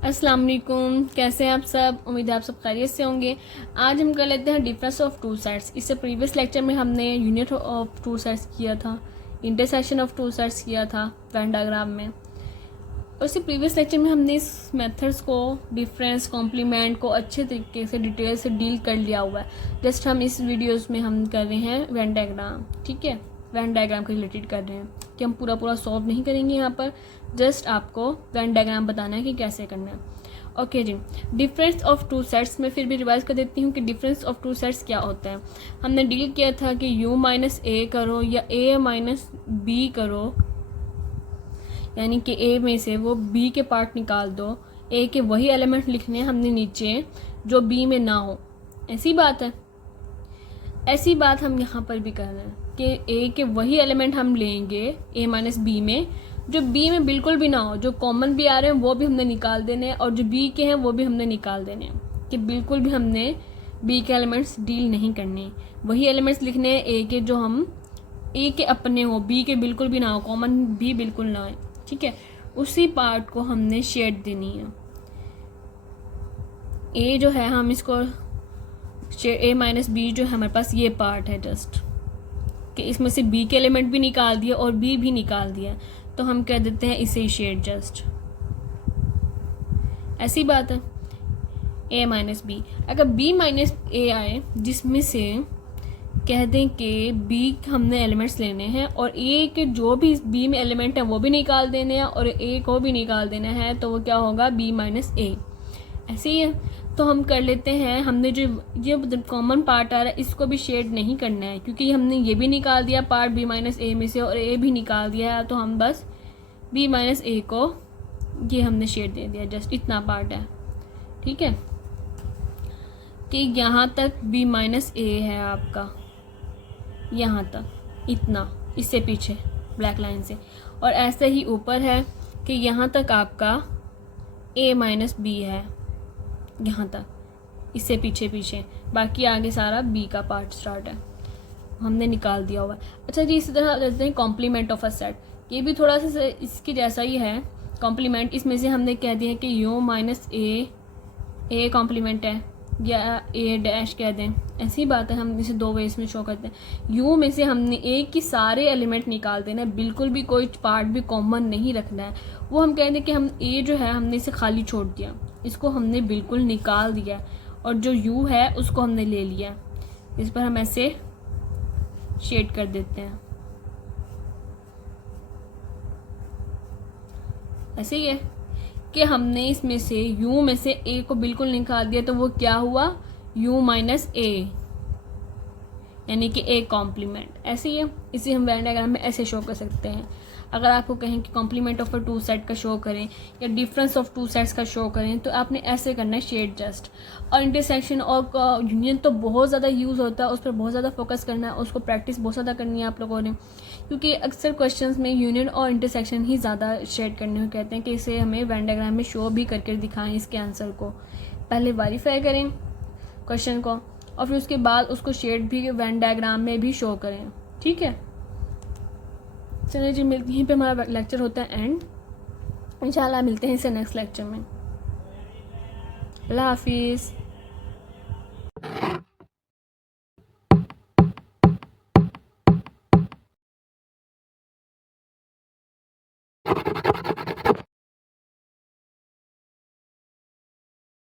अस्सलाम वालेकुम, कैसे हैं आप सब। उम्मीद है आप सब खैरियत से होंगे। आज हम कर लेते हैं डिफरेंस ऑफ टू सेट्स। इससे प्रीवियस लेक्चर में हमने यूनिट ऑफ टू सेट्स किया था, इंटरसेक्शन ऑफ टू सेट्स किया था वेन डायग्राम में। और इससे प्रीवियस लेक्चर में हमने इस मेथड्स को, डिफरेंस, कॉम्प्लीमेंट को अच्छे तरीके से डिटेल से डील कर लिया हुआ है। जस्ट हम इस वीडियोज़ में हम कर रहे हैं वेन डायग्राम, ठीक है, वेन डायग्राम के रिलेटेड कर रहे हैं कि हम पूरा सॉल्व नहीं करेंगे यहाँ पर। जस्ट आपको वेन डायग्राम बताना है कि कैसे करना है। ओके जी, डिफरेंस ऑफ टू सेट्स में फिर भी रिवाइज कर देती हूँ कि डिफरेंस ऑफ टू सेट्स क्या होता है। हमने डील किया था कि u माइनस ए करो या a माइनस बी करो, यानी कि a में से वो b के पार्ट निकाल दो। a के वही एलिमेंट लिखने हैं हमने नीचे जो b में ना हो। ऐसी बात है, ऐसी बात हम यहाँ पर भी कर रहे हैं कि a के वही एलिमेंट हम लेंगे a माइनस बी में जो b में बिल्कुल भी ना हो। जो कॉमन भी आ रहे हैं वो भी हमने निकाल देने हैं और जो b के हैं वो भी हमने निकाल देने हैं कि बिल्कुल भी हमने b के एलिमेंट्स डील नहीं करने। वही एलिमेंट्स लिखने हैं a के जो हम a के अपने हो, b के बिल्कुल भी ना हो, कॉमन भी बिल्कुल ना हो, ठीक है। उसी पार्ट को हमने शेड देनी है। a जो है हम इसको a माइनस बी जो है हमारे पास ये पार्ट है जस्ट कि इसमें से b के एलिमेंट भी निकाल दिया और b भी निकाल दिया, तो हम कह देते हैं इसे शेड जस्ट। ऐसी बात है a माइनस बी। अगर b माइनस ए आए जिसमें से कह दें कि b हमने एलिमेंट्स लेने हैं और a के जो भी b में एलिमेंट है वो भी निकाल देने हैं और a को भी निकाल देना है, तो वो क्या होगा b माइनस ए। ऐसे ही है, तो हम कर लेते हैं। हमने जो कॉमन पार्ट आ रहा है इसको भी शेड नहीं करना है क्योंकि हमने ये भी निकाल दिया पार्ट b माइनस ए में से और a भी निकाल दिया है, तो हम बस b माइनस ए को ये हमने शेड दे दिया। जस्ट इतना पार्ट है, ठीक है, कि यहाँ तक b माइनस ए है आपका, यहाँ तक इतना, इससे पीछे ब्लैक लाइन से, और ऐसे ही ऊपर है कि यहाँ तक आपका a माइनस बी है, यहाँ तक, इससे पीछे पीछे, बाकी आगे सारा b का पार्ट स्टार्ट है, हमने निकाल दिया हुआ है। अच्छा जी, इसी तरह लेते हैं कॉम्प्लीमेंट ऑफ अ सेट। ये भी थोड़ा सा इसके जैसा ही है कॉम्प्लीमेंट। इसमें से हमने कह दिया कि u माइनस ए कॉम्प्लीमेंट है या a डैश कह दें, ऐसी बात है। हम इसे दो वेज में शो करते हैं। u में से हमने a की सारे एलिमेंट निकाल देना है, बिल्कुल भी कोई पार्ट भी कॉमन नहीं रखना है। वो हम कह दें कि हम a जो है हमने इसे खाली छोड़ दिया, इसको हमने बिल्कुल निकाल दिया और जो u है उसको हमने ले लिया। इस पर हम ऐसे शेड कर देते हैं, ऐसे ही है कि हमने इसमें से u में से a को बिल्कुल निकाल दिया, तो वो क्या हुआ u माइनस ए, यानी कि a कॉम्प्लीमेंट। ऐसे ही है, इसे हम वेन डायग्राम में ऐसे शो कर सकते हैं। अगर आपको कहें कि complement of a two set का शो करें या डिफरेंस ऑफ टू सेट्स का शो करें, तो आपने ऐसे करना है शेड जस्ट। और इंटरसेक्शन और यूनियन तो बहुत ज़्यादा यूज़ होता है, उस पर बहुत ज़्यादा फोकस करना है, उसको प्रैक्टिस बहुत ज़्यादा करनी है आप लोगों ने, क्योंकि अक्सर क्वेश्चंस में यूनियन और इंटरसेक्शन ही ज़्यादा शेड करने को कहते हैं कि इसे हमें वेन डायग्राम में शो भी करके दिखाएं। इसके आंसर को पहले वेरीफाई करें क्वेश्चन को और फिर उसके बाद उसको शेड भी वेन डायग्राम में भी शो करें, ठीक है। चलिए जी, मिलती यहीं पे हमारा लेक्चर होता है एंड। इंशाल्लाह मिलते हैं इसे नेक्स्ट लेक्चर में। अल्लाह हाफिज़।